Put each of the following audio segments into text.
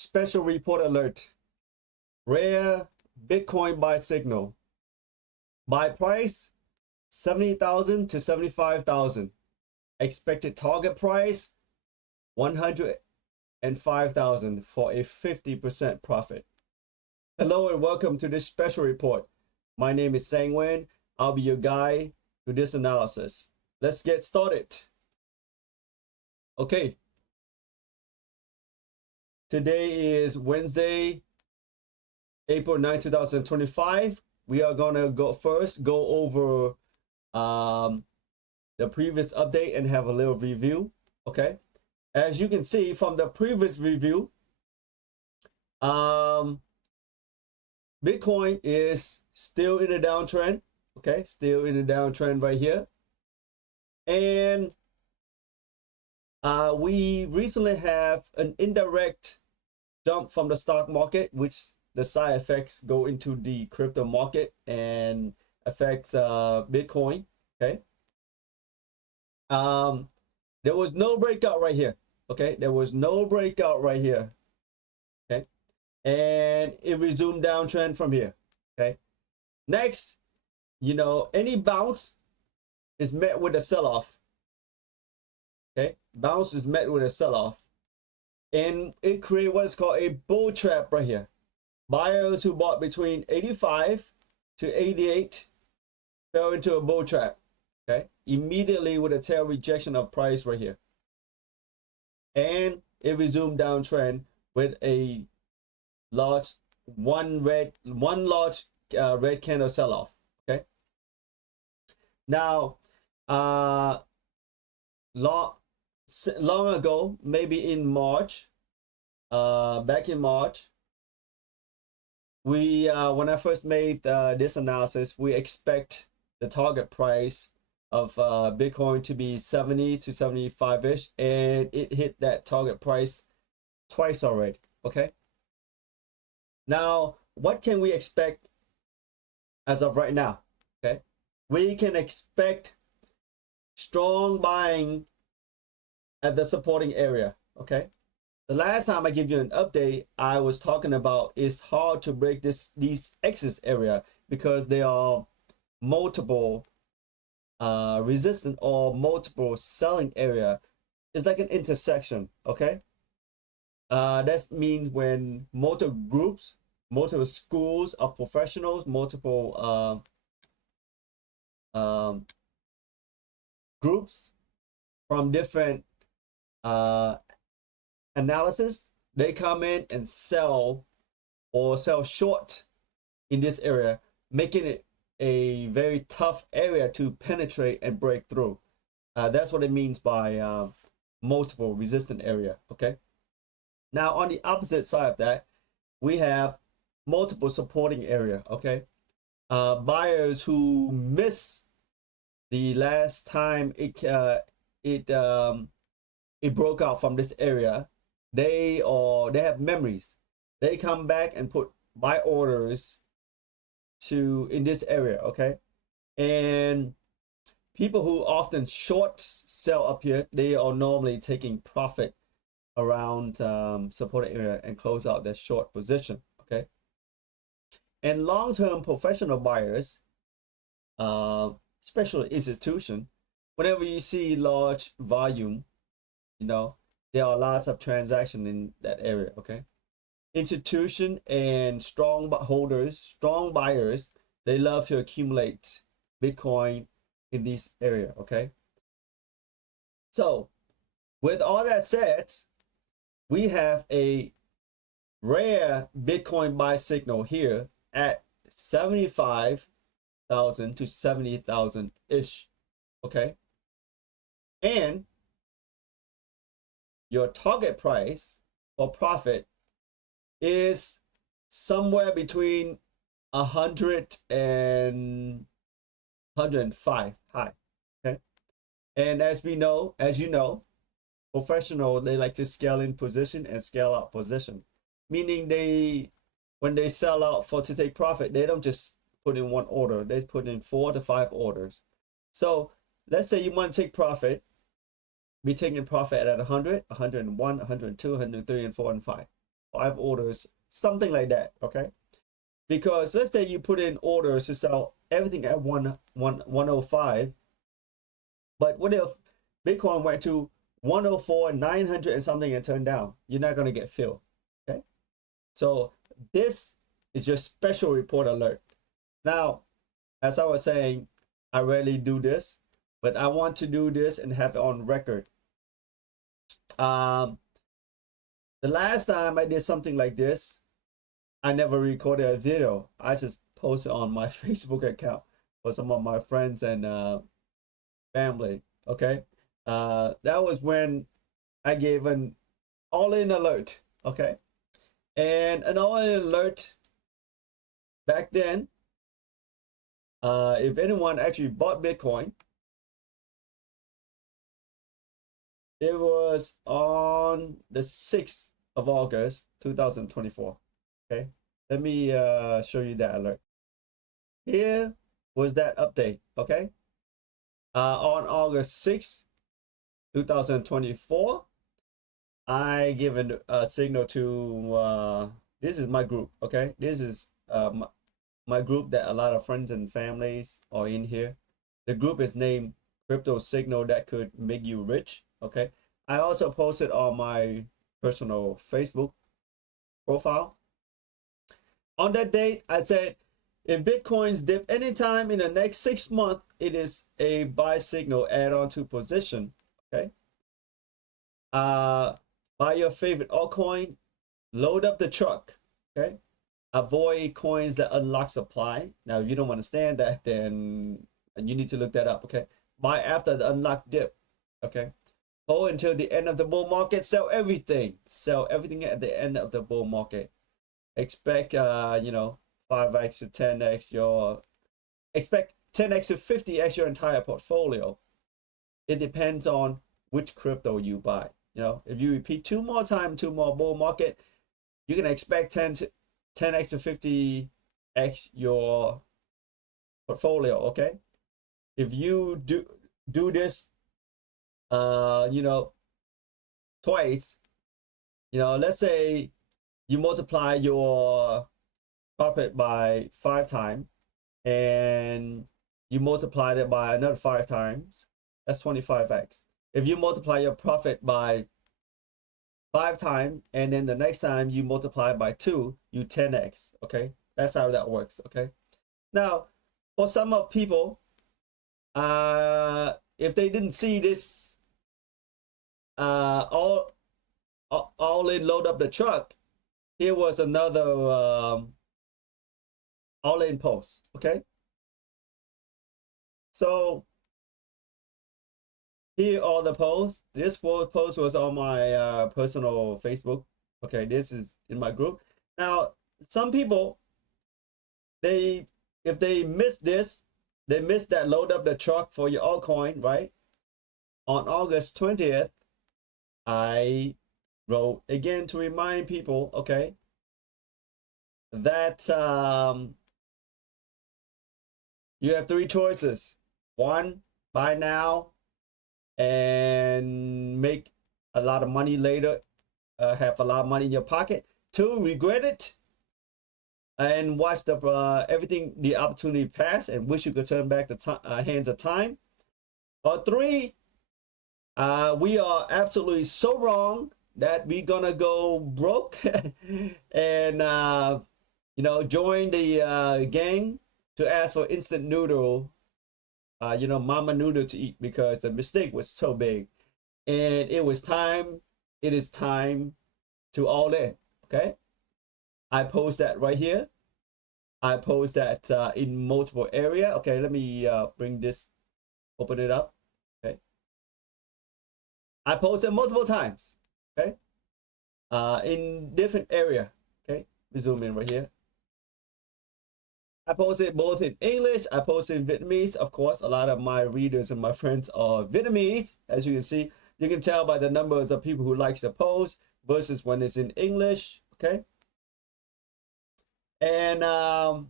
Special report alert. Rare Bitcoin buy signal. Buy price 70,000 to 75,000. Expected target price 105,000 for a 50% profit. Hello and welcome to this special report. My name is Nguyen. I'll be your guide to this analysis. Let's get started. Okay. Today is Wednesday, April 9, 2025. We are gonna go over the previous update and have a little review. Okay. As you can see from the previous review, Bitcoin is still in a downtrend. Okay, still in a downtrend right here. And we recently have an indirect jump from the stock market, which the side effects go into the crypto market and affects Bitcoin. Okay. There was no breakout right here. Okay, there was no breakout right here. Okay, and it resumed downtrend from here. Okay, next, any bounce is met with a sell-off. Okay, bounce is met with a sell-off, and it created what is called a bull trap right here. Buyers who bought between 85 to 88 fell into a bull trap. Okay, immediately with a tail rejection of price right here, and it resumed downtrend with a large red candle sell-off. Okay, now long ago, maybe in March, back in March, we when I first made this analysis, we expect the target price of Bitcoin to be 70 to 75-ish, and it hit that target price twice already. Okay, now what can we expect as of right now? Okay, we can expect strong buying at the supporting area. Okay, the last time I give you an update, I was talking about it's hard to break these excess area because there are multiple resistance or multiple selling area. It's like an intersection. Okay, that means when multiple groups, multiple schools of professionals, multiple groups from different analysis, they come in and sell or sell short in this area, making it a very tough area to penetrate and break through. That's what it means by multiple resistant area. Okay, now on the opposite side of that, we have multiple supporting area. Okay, buyers who miss the last time it broke out from this area, they have memories. They come back and put buy orders in this area. Okay, and people who often short sell up here, they are normally taking profit around supported area and close out their short position. Okay, and long-term professional buyers, especially institution, whenever you see large volume, there are lots of transactions in that area. Okay, institution and strong holders, strong buyers, they love to accumulate Bitcoin in this area. Okay, so with all that said, we have a rare Bitcoin buy signal here at 75,000 to 70,000 ish. Okay, and your target price or profit is somewhere between 100 and 105 high. Okay, and as you know, professional, they like to scale in position and scale out position, meaning when they sell out to take profit, they don't just put in one order, they put in 4 to 5 orders. So let's say you want to take profit, be taking profit at 100, 101, 102, 103, and 4 and 5. 5 orders, something like that, okay? Because let's say you put in orders to sell everything at 105, but what if Bitcoin went to 104, 900 and something and turned down? You're not going to get filled, okay? So this is your special report alert. Now, as I was saying, I rarely do this, but I want to do this and have it on record. The last time I did something like this, I never recorded a video. I just posted on my Facebook account for some of my friends and family. Okay, that was when I gave an all-in alert. Okay, and an all-in alert back then. If anyone actually bought Bitcoin, it was on the 6th of August, 2024. Okay, let me show you that alert. Here was that update. Okay, on August 6th, 2024, I given a signal to this is my group. Okay, this is my group that a lot of friends and families are in here. The group is named Crypto Signal That Could Make You Rich. Okay, I also posted on my personal Facebook profile. On that date, I said, if Bitcoins dip anytime in the next 6 months, it is a buy signal add on to position. Okay. Buy your favorite altcoin, load up the truck. Okay. Avoid coins that unlock supply. Now, if you don't understand that, then you need to look that up. Okay. Buy after the unlock dip. Okay. Hold until the end of the bull market. Sell everything. Sell everything at the end of the bull market. Expect 5x to 10x your expect 10x to 50x your entire portfolio. It depends on which crypto you buy. If you repeat 2 more times, 2 more bull market, you can expect 10x to 50x your portfolio. Okay, if you do this twice, let's say you multiply your profit by 5 times and you multiply it by another 5 times, that's 25x. If you multiply your profit by 5 times and then the next time you multiply by 2, you 10x. Okay, that's how that works. Okay, now for some of people, if they didn't see this all in load up the truck, here was another all in post. Okay, so here are the posts. This post was on my personal Facebook. Okay, this is in my group. Now, some people, if they missed this, they missed that load up the truck for your altcoin, right? On August 20th, I wrote again to remind people, okay, that you have 3 choices. 1, buy now and make a lot of money later, have a lot of money in your pocket. 2, regret it and watch the opportunity pass and wish you could turn back the hands of time. Or 3, we are absolutely so wrong that we're gonna go broke and join the gang to ask for instant noodle, mama noodle to eat because the mistake was so big. And it is time to all in. Okay, I post that right here. I post that in multiple area. Okay, let me bring this, open it up. Okay, I posted multiple times. Okay, in different area. Okay, we zoom in right here. I posted both in English. I posted in Vietnamese. Of course, a lot of my readers and my friends are Vietnamese. As you can see, you can tell by the numbers of people who likes the post versus when it's in English. Okay, and I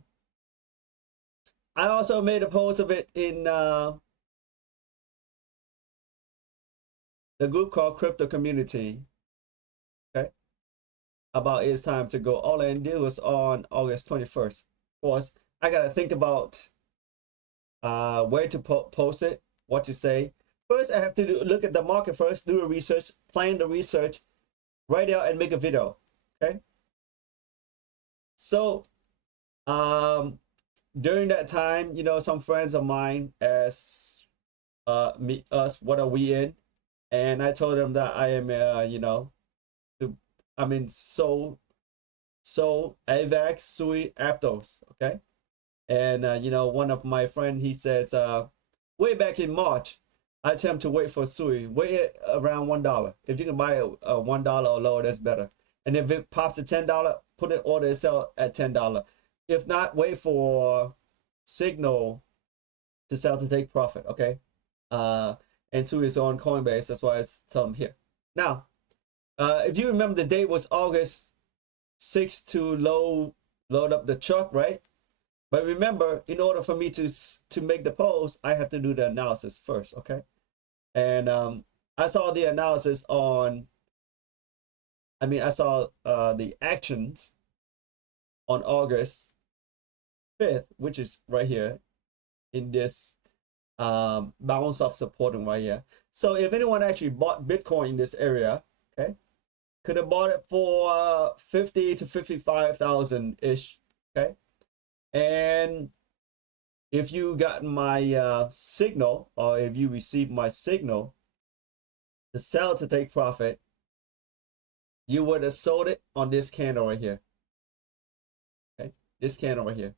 also made a post of it in the group called Crypto Community. Okay, about it's time to go all in. This was on August 21st. Of course, I gotta think about where to post it, what to say. First, I have to look at the market first, do the research, plan the research, write out and make a video. Okay. So during that time, you know, some friends of mine asked us, what are we in? And I told them that I am, you know, I'm in AVAX, SUI, Aptos. Okay. And you know, one of my friend, he says, way back in March, I attempt to wait for SUI, wait around $1. If you can buy a $1 or lower, that's better. And if it pops to $10, put an order and sell at $10. If not, wait for signal to sell to take profit. Okay. And SUI is on Coinbase. That's why I tell them here. Now, if you remember, the date was August 6th to load up the chart, right? But remember, in order for me to make the post, I have to do the analysis first, okay? And I saw the analysis on, I saw the actions on August 5th, which is right here in this bounce of supporting right here. So if anyone actually bought Bitcoin in this area, okay, could have bought it for 50 to 55,000 ish, okay? And if you got my signal, or if you received my signal to sell to take profit, you would have sold it on this candle right here. Okay, this candle right here,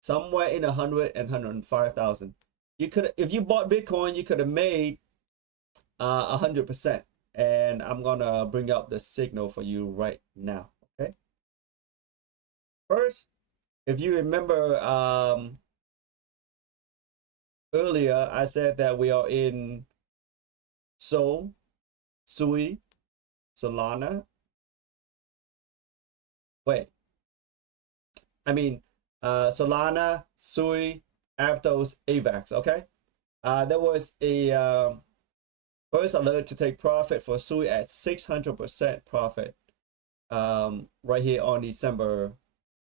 somewhere in 100 and 105,000. You could, if you bought Bitcoin, you could have made 100%. And I'm gonna bring up the signal for you right now. Okay. First, if you remember, earlier I said that we are in Sol, SUI, Solana. Wait, Solana, SUI, Aptos, AVAX. Okay. There was a first alert to take profit for SUI at 600% profit right here on December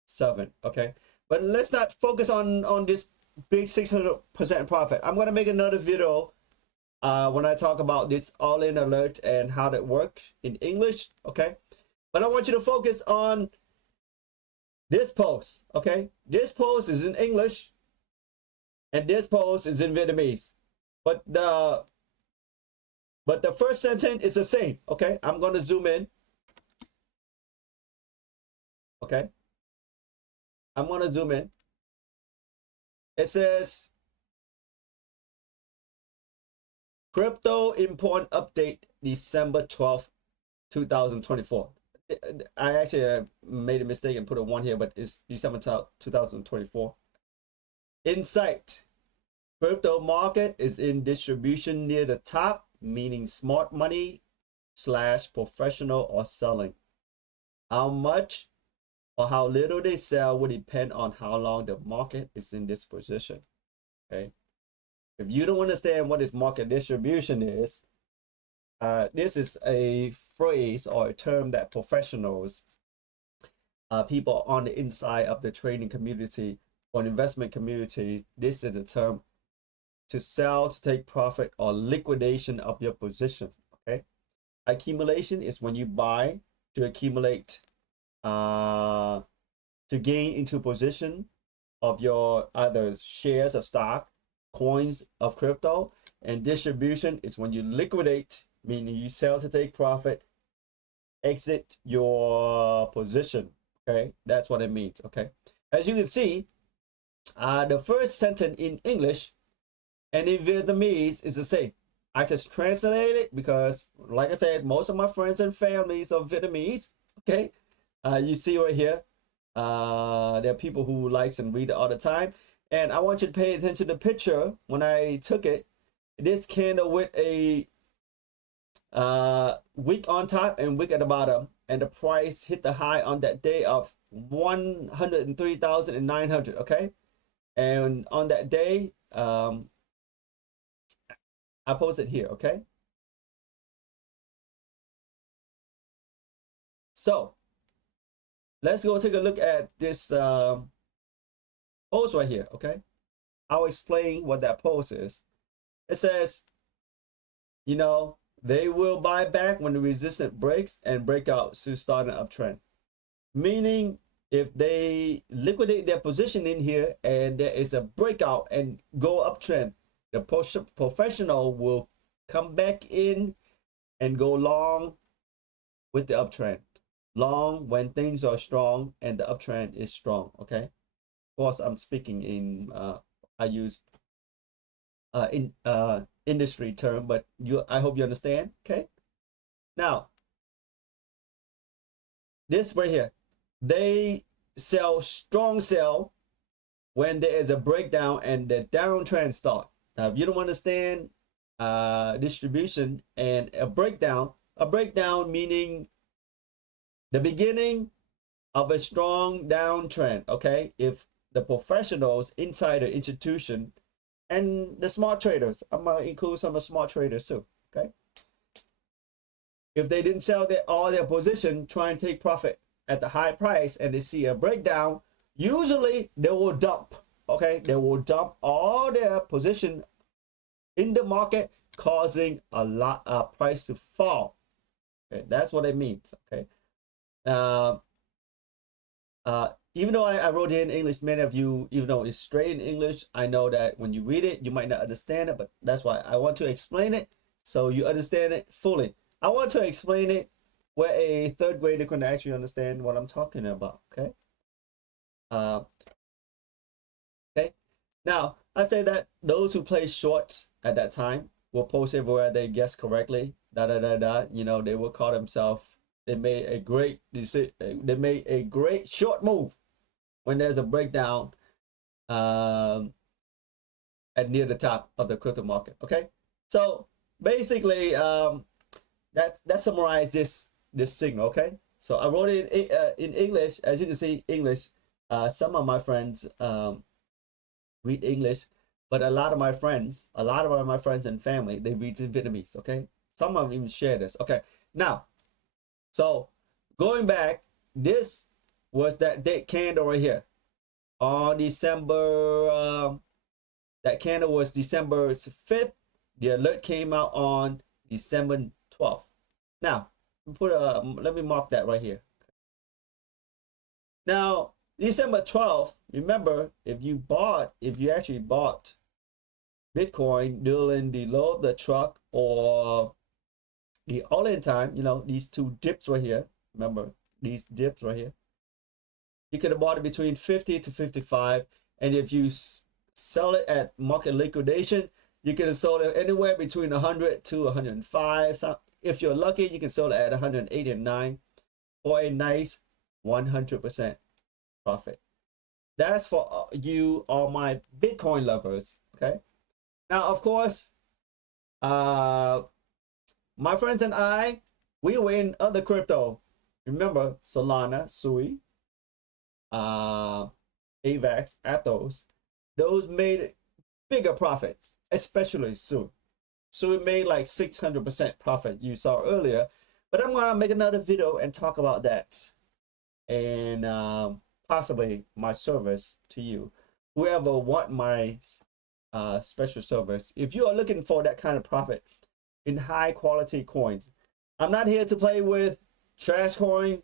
7th. Okay. But let's not focus on this big 600% profit. I'm going to make another video when I talk about this all-in alert and how that works in English. Okay. But I want you to focus on this post. Okay. This post is in English and this post is in Vietnamese. But the first sentence is the same. Okay. I'm going to zoom in. Okay. I'm going to zoom in. It says, crypto important update December 12th, 2024. I actually made a mistake and put a 1 here, but it's December 2024. Insight. Crypto market is in distribution near the top, meaning smart money / professional or selling. How much or how little they sell will depend on how long the market is in this position. Okay. If you don't understand what this market distribution is, this is a phrase or a term that professionals, people on the inside of the trading community or investment community, this is the term to sell to take profit or liquidation of your position. Okay. Accumulation is when you buy to accumulate, to gain into position of your either shares of stock, coins of crypto. And distribution is when you liquidate, meaning you sell to take profit, exit your position. Okay, that's what it means. Okay, as you can see, the first sentence in English and in Vietnamese is the same. I just translate it because, like I said, most of my friends and families are Vietnamese. Okay, you see right here, there are people who likes and read it all the time. And I want you to pay attention to the picture when I took it. This candle with a wick on top and wick at the bottom, and the price hit the high on that day of 103,900. Okay, and on that day, I posted here. Okay, so let's go take a look at this post right here. Okay, I'll explain what that post is. It says, you know, they will buy back when the resistance breaks and break out to start an uptrend. Meaning, if they liquidate their position in here and there is a breakout and go uptrend, the professional will come back in and go long with the uptrend. Long when things are strong and the uptrend is strong. Okay. Of course, I'm speaking in I use in industry term, but I hope you understand. Okay. Now, this right here, they strong sell when there is a breakdown and the downtrend start. Now, if you don't understand distribution and a breakdown meaning the beginning of a strong downtrend. Okay, if the professionals inside the institution and the smart traders, I'm gonna include some of the smart traders too. Okay, if they didn't sell all their position trying to take profit at the high price and they see a breakdown, usually they will dump. Okay, they will dump all their position in the market, causing a lot of price to fall. Okay, that's what it means. Okay, uh, even though I wrote it in English, many of you, even though it's straight in English, I know that when you read it, you might not understand it, but that's why I want to explain it so you understand it fully. I want to explain it where a third grader can actually understand what I'm talking about. Okay. Uh, okay. Now, I say that those who play shorts at that time will post everywhere they guess correctly. You know, they will call themselves. They made a great decision. They made a great short move when there's a breakdown um, at near the top of the crypto market. Okay, so basically, that summarizes this signal. Okay, so I wrote it in English. As you can see, English. Some of my friends read English, but a lot of my friends, and family, they read in Vietnamese. Okay, some of them even share this. Okay, now, so going back, this was that date candle right here on December. That candle was December 5th. The alert came out on December 12th. Now, let me mark that right here. Now, December 12th, remember, if you actually bought Bitcoin during the low of the truck or the all-in time, you know, these two dips right here, remember, these dips right here, you could have bought it between 50 to 55, and if you sell it at market liquidation, you could have sold it anywhere between 100 to 105. So if you're lucky, you can sell it at 189 for a nice 100% profit. That's for you, all my Bitcoin lovers. Okay. Now, of course, uh, my friends and I, we were in other crypto. Remember Solana, SUI, AVAX, Athos. Those made bigger profits, especially SUI. So it made like 600% profit you saw earlier. But I'm gonna make another video and talk about that and possibly my service to you. Whoever want my special service, if you are looking for that kind of profit in high quality coins, I'm not here to play with trash coin,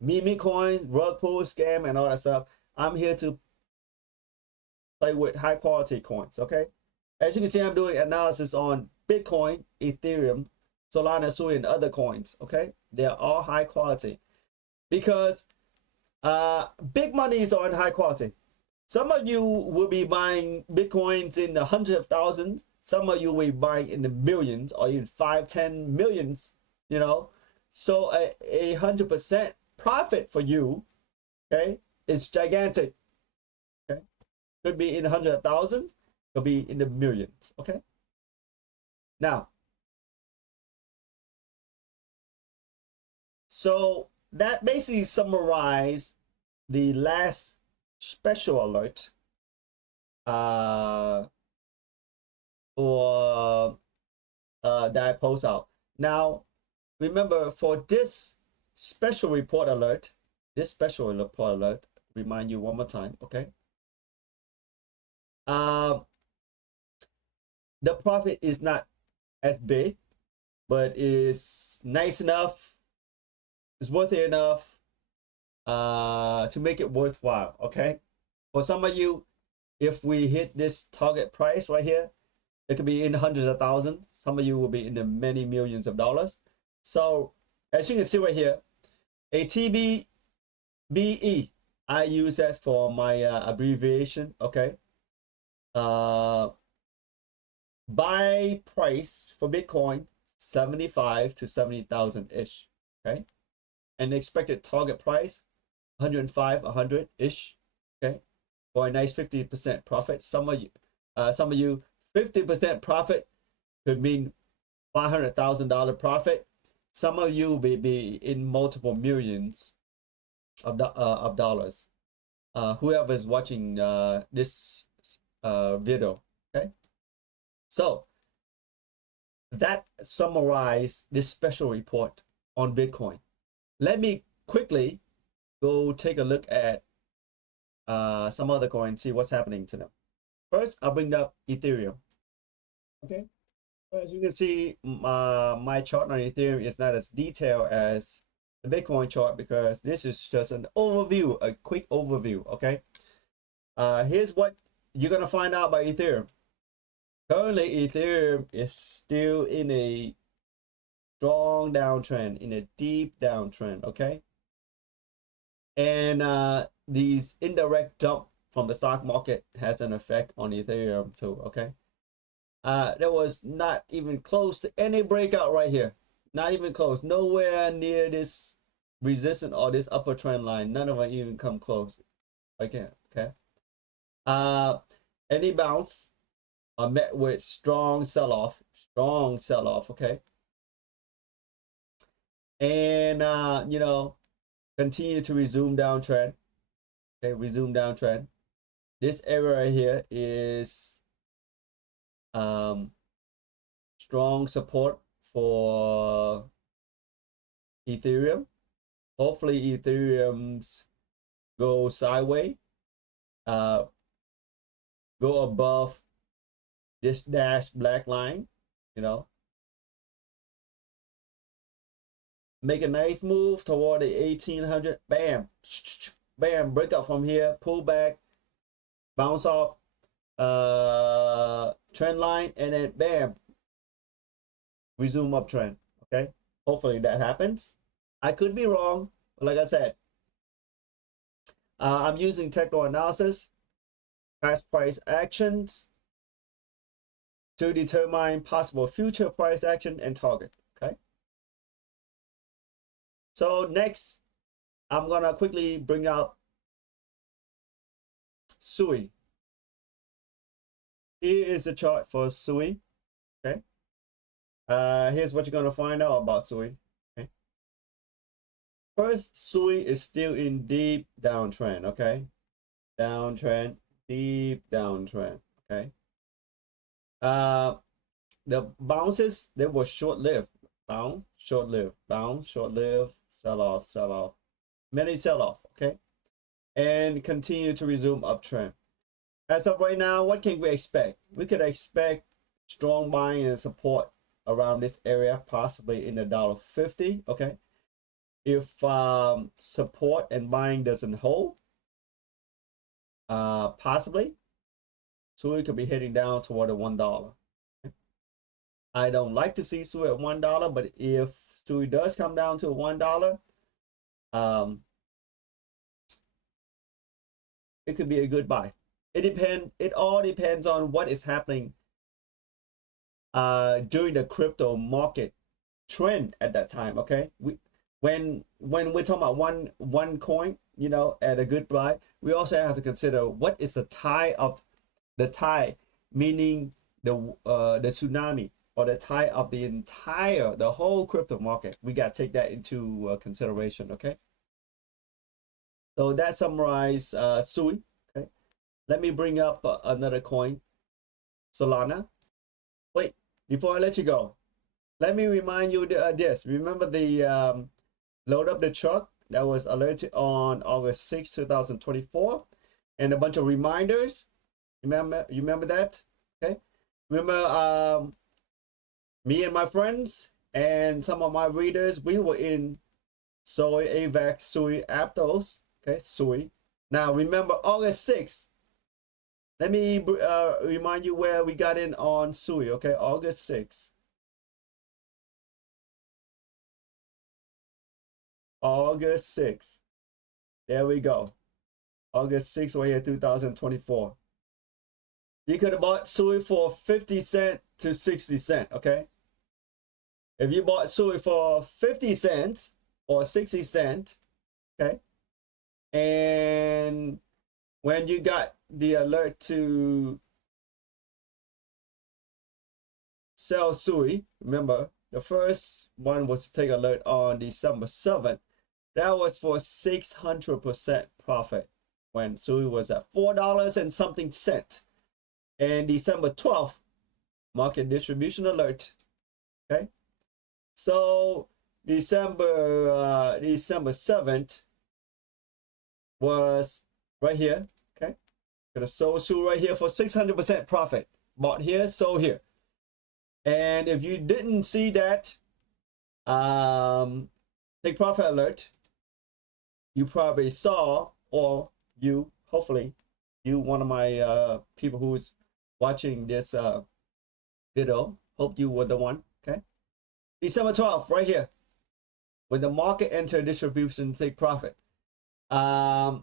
meme coins, rug pull scam, and all that stuff. I'm here to play with high quality coins. Okay. As you can see, I'm doing analysis on Bitcoin, Ethereum, Solana, SUI, and other coins. Okay, they're all high quality because big monies are in high quality. Some of you will be buying Bitcoins in the hundreds of thousands. Some of you will be buying in the millions or even 5-10 millions. You know, so a 100% profit for you, okay, is gigantic. Okay, could be in the hundreds of thousands, could be in the millions. Okay. Now, so that basically summarized the last special alert uh, for that I post out. Now, remember for this special report alert, this special report alert, remind you one more time, okay? The profit is not as big, but is nice enough, it's worthy enough to make it worthwhile, okay? For some of you, if we hit this target price right here, it could be in hundreds of thousands. Some of you will be in the many millions of dollars. So as you can see right here, a TBBE, I use that for my abbreviation, okay? Buy price for Bitcoin, 75 to 70,000 ish, okay? And the expected target price, 105, 100 ish, okay? For a nice 50% profit. Some of you, 50% profit could mean $500,000 profit. Some of you may be in multiple millions of dollars. Whoever is watching this video, okay? So that summarized this special report on Bitcoin. Let me quickly go take a look at some other coins, see what's happening to them. First, I'll bring up Ethereum. Okay, as you can see, my chart on Ethereum is not as detailed as the Bitcoin chart because this is just an overview, a quick overview. Okay, here's what you're gonna find out about Ethereum. Currently, Ethereum is still in a strong downtrend, in a deep downtrend. Okay, and these indirect dump from the stock market has an effect on Ethereum too. Okay. There was not even close to any breakout right here. Not even close. Nowhere near this resistance or this upper trend line. None of them even come close. Okay. Okay. Any bounce are met with strong sell-off. Strong sell-off. Okay. And you know, continue to resume downtrend. Okay, resume downtrend. This area right here is strong support for Ethereum. Hopefully Ethereum's go sideways, go above this dash black line, you know, make a nice move toward the 1800. Bam, bam, break up from here, pull back, bounce off trend line, and then bam, resume uptrend. Okay, hopefully that happens. I could be wrong, but like I said, I'm using technical analysis, past price actions to determine possible future price action and target. Okay. So next, I'm gonna quickly bring up SUI. Here is the chart for SUI. Okay. Here's what you're gonna find out about SUI. Okay. First, SUI is still in deep downtrend. Okay. Downtrend, deep downtrend. Okay. The bounces, they were short-lived. Bounce, short-lived, bounce, short-lived, sell-off, sell-off. Many sell-off, okay? And continue to resume uptrend. As of right now, what can we expect? We could expect strong buying and support around this area, possibly in the $1.50, okay? If support and buying doesn't hold, possibly, so we could be heading down toward the $1. I don't like to see SUI at $1, but if SUI does come down to $1, it could be a good buy. It all depends on what is happening during the crypto market trend at that time. Okay, when we're talking about one coin, you know, at a good buy, we also have to consider what is the tide, meaning the tsunami or the tide of the whole crypto market. We got to take that into consideration. Okay, so that summarizes SUI. Okay, let me bring up another coin, Solana. Wait, before I let you go, let me remind you this. Remember the load up the truck that was alerted on August 6, 2024, and a bunch of reminders. You remember that? Okay. Remember, me and my friends and some of my readers, we were in SUI, AVAX, SUI, Aptos. Okay, SUI. Now remember August 6th. Let me remind you where we got in on SUI. Okay, August 6th. August 6th. There we go. August 6th right here, 2024. You could have bought SUI for 50 cents to 60 cents. Okay. If you bought SUI for 50 cents or 60 cents, okay, and when you got the alert to sell SUI, remember the first one was to take alert on December 7th. That was for 600% profit when SUI was at $4 and something cent. And December 12th, market distribution alert. Okay, so December 7th was right here. Okay, got a sold SUI right here for 600% profit. Bought here, sold here. And if you didn't see that take profit alert, you probably saw, or you, hopefully, you, one of my people who's watching this video, hope you were the one. Okay, December 12th, right here, when the market entered distribution, take profit. You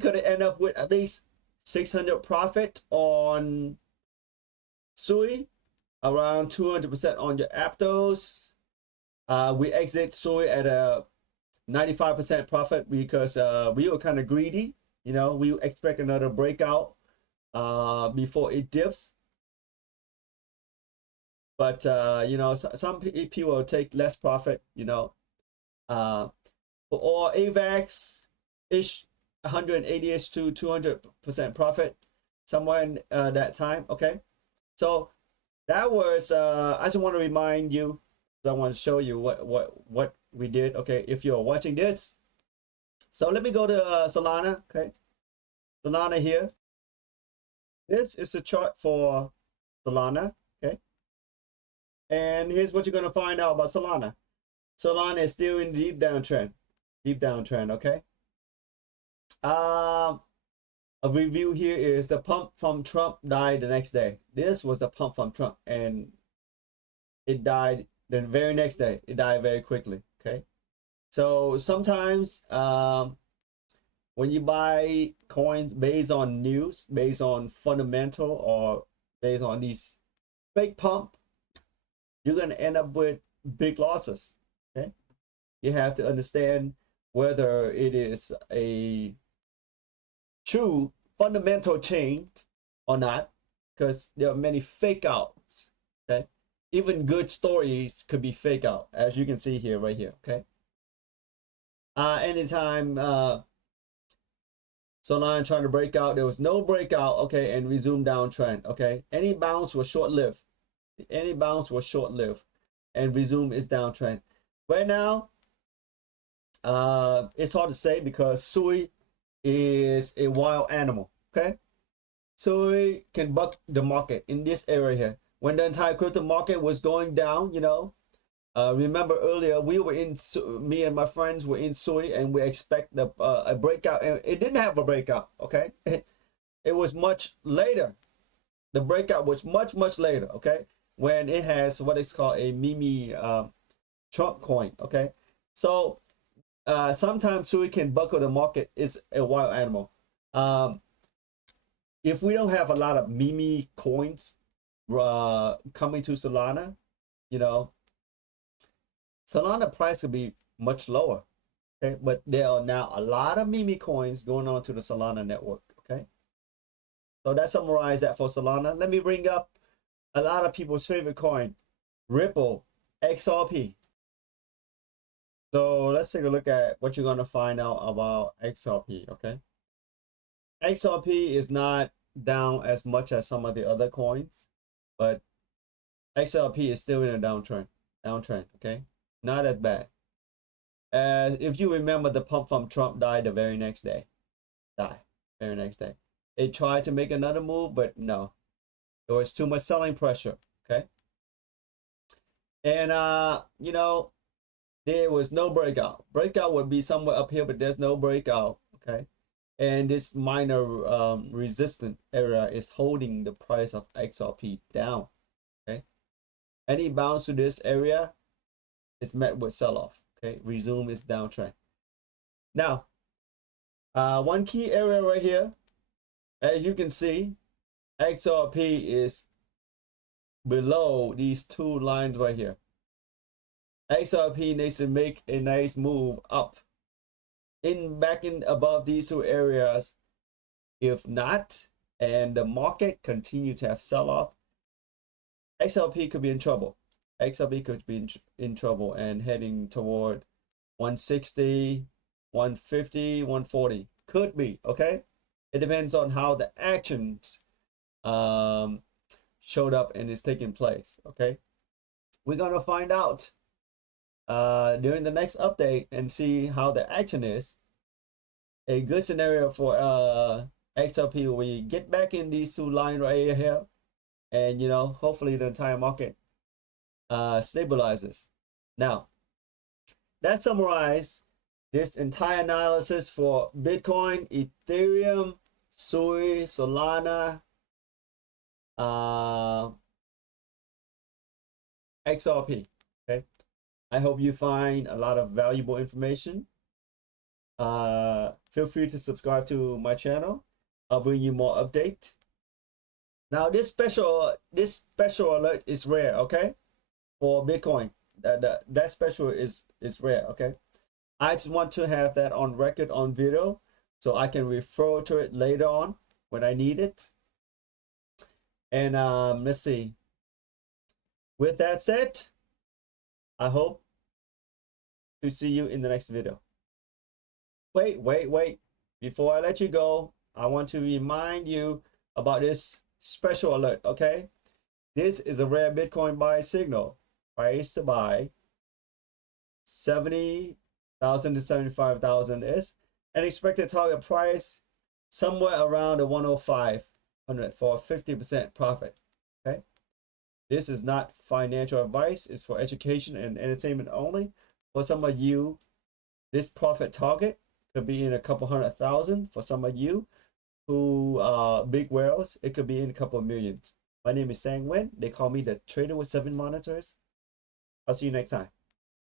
could end up with at least 600 profit on SUI, around 200% on your Aptos. We exit SUI at a 95% profit because we were kind of greedy. You know, we expect another breakout before it dips. But you know, some people will take less profit. You know, or AVAX ish 180ish to 200% profit somewhere in that time. Okay, so that was I just want to remind you. I want to show you what we did. Okay, if you're watching this, so let me go to Solana. Okay, Solana here. This is a chart for Solana. Okay, and here's what you're going to find out about Solana. Solana is still in deep downtrend. Deep downtrend. Okay. A review here is the pump from Trump died the next day. This was the pump from Trump, and it died the very next day. It died very quickly. Okay, so sometimes when you buy coins based on news, based on fundamental, or based on these fake pump, you're going to end up with big losses. Okay, you have to understand whether it is a true fundamental change or not, because there are many fake outs. Okay, even good stories could be fake out, as you can see here, right here. Okay, anytime Solana trying to break out, there was no breakout. Okay, and resume downtrend. Okay, any bounce was short-lived. Any bounce was short-lived, and resume is downtrend. Right now, it's hard to say because SUI is a wild animal. Okay, SUI can buck the market in this area here. When the entire crypto market was going down, you know, remember earlier we were in, me and my friends were in SUI, and we expect a breakout, and it didn't have a breakout. Okay, it was much later. The breakout was much later. Okay, when it has what is called a meme Trump coin. Okay, so sometimes SUI can buckle the market. Is a wild animal. If we don't have a lot of meme coins coming to Solana, you know, Solana price will be much lower. Okay, but there are now a lot of meme coins going on to the Solana network. Okay, so that summarizes that for Solana. Let me bring up a lot of people's favorite coin, Ripple, XRP. So let's take a look at what you're going to find out about XRP. Okay, XRP is not down as much as some of the other coins, but XRP is still in a downtrend. Okay, not as bad. As if you remember, the pump from Trump died the very next day. Very next day. It tried to make another move, but no. There was too much selling pressure. Okay. And you know, there was no breakout. Breakout would be somewhere up here, but there's no breakout. Okay. And this minor resistant area is holding the price of XRP down. Okay. Any bounce to this area is met with sell-off. Okay. Resume its downtrend. Now, one key area right here, as you can see, XRP is below these two lines right here. XRP needs to make a nice move up back in above these two areas. If not, and the market continue to have sell-off, XRP could be in trouble. XRP could be in trouble and heading toward 160, 150, 140. Could be, okay? It depends on how the actions showed up and is taking place, okay? We're gonna find out during the next update and see how the action is. A good scenario for XRP, we get back in these two lines right here, and you know, hopefully the entire market stabilizes. Now, that summarizes this entire analysis for Bitcoin, Ethereum, SUI, Solana, XRP. Okay, I hope you find a lot of valuable information. Feel free to subscribe to my channel. I'll bring you more update. Now this special alert is rare, okay? For Bitcoin, that special is rare, okay? I just want to have that on record on video so I can refer to it later on when I need it. And let's see. With that said, I hope to see you in the next video. Wait. Before I let you go, I want to remind you about this special alert, okay? This is a rare Bitcoin buy signal. Price to buy 70,000 to 75,000 is an expected target price somewhere around the 10500 for a 50% profit, okay? This is not financial advice. It's for education and entertainment only. For some of you, this profit target could be in a couple 100,000. For some of you who are big whales, it could be in a couple of millions. My name is Nguyen. They call me the trader with 7 monitors. I'll see you next time.